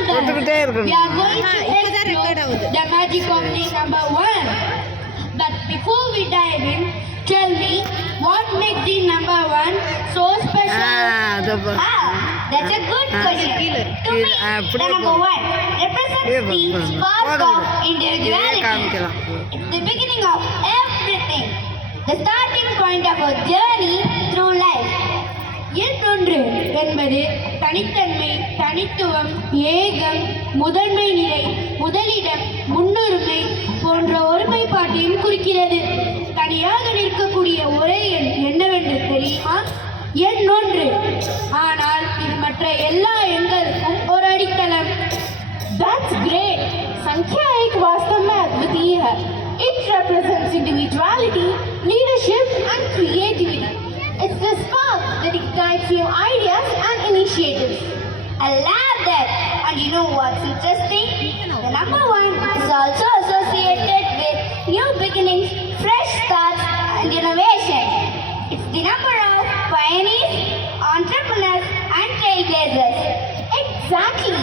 we are going to explore the magic of the number one. But before we dive in, tell me what makes the number one so special? That's a good question. To me, the number one represents the spark of individuality. It's the beginning of everything, the starting point of a journey through life. எண்ணொன்று என்பது தனித்தன்மை, தனித்துவம், ஏகம், முதன்மை நிலை, முதலிடம், முன்னுரிமை போன்ற ஒருமைப்பாட்டையும் குறிக்கிறது. தனியாக நிற்கக்கூடிய ஒரே எண் என்னவென்று தெரியுமா? எண் ஒன்று. ஆனால் இது மற்ற எல்லா எண்களுக்கும் ஒரு அடித்தளம். That's great. संख्या एक वास्तव में अद्वितीय है. It represents individuality, leadership and creativity. It's the spark that ignites new ideas and initiatives. I love that. And you know what's interesting? The number one is also associated with new beginnings, fresh starts and innovation. It's the number of pioneers, entrepreneurs and trailblazers. Exactly.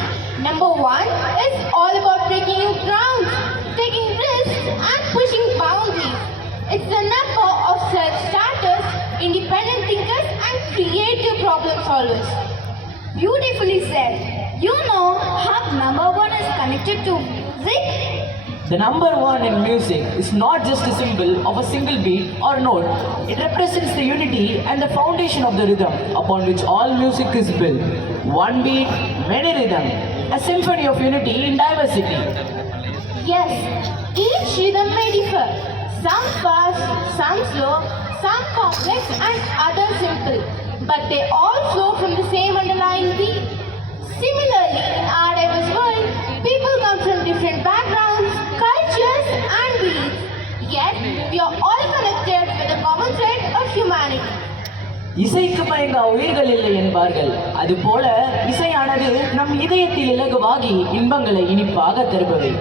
Number one is all about breaking new ground, taking risks and pushing boundaries. It's the number of self-starters, independent thinkers and creative problem solvers. Beautifully said. You know how number one is connected to music? The number one in music is not just a symbol of a single beat or note. It represents the unity and the foundation of the rhythm upon which all music is built. One beat, many rhythm. A symphony of unity in diversity. Yes, each rhythm may differ. Some fast, some slow, some complex and others simple. But they all flow from the same underlying beat. Similarly, in our diverse world, people come from different backgrounds, cultures and beliefs. Yet, we are all connected with a common thread of humanity. இசைக்கு மயங்க உயிர்கள் இல்லை என்பார்கள். அதுபோல இசையானது நம் இதயத்தில் இலகுவாகி இன்பங்களை இனிப்பாக தருபவை.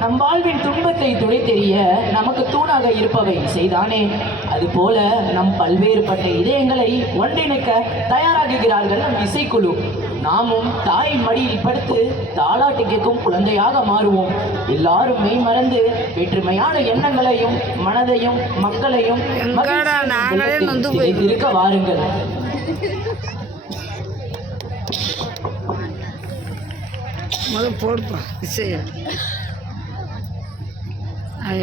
நம் வாழ்வின் துன்பத்தை துடை தெரிய நமக்கு தூணாக இருப்பவை இசைதானே. அதுபோல நம் பல்வேறுபட்ட இதயங்களை ஒன்றிணைக்க தயாராகுகிறார்கள் நம் இசைக்குழு. நாமும் தாயின் மடியில் படுத்து தாலாட்டு கேட்கும் குழந்தையாக மாறுவோம். எல்லாரும் மெய் மறந்து வேற்றுமையான எண்ணங்களையும் மனதையும் மக்களையும் இருக்க வாருங்கள். போடுப்பா இசைய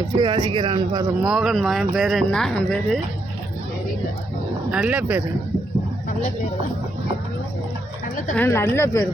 எப்படி வாசிக்கிறான்னு பார்த்து. மோகன் என் பேர் என்ன? என் பேர் நல்ல பேர், நல்ல பேர்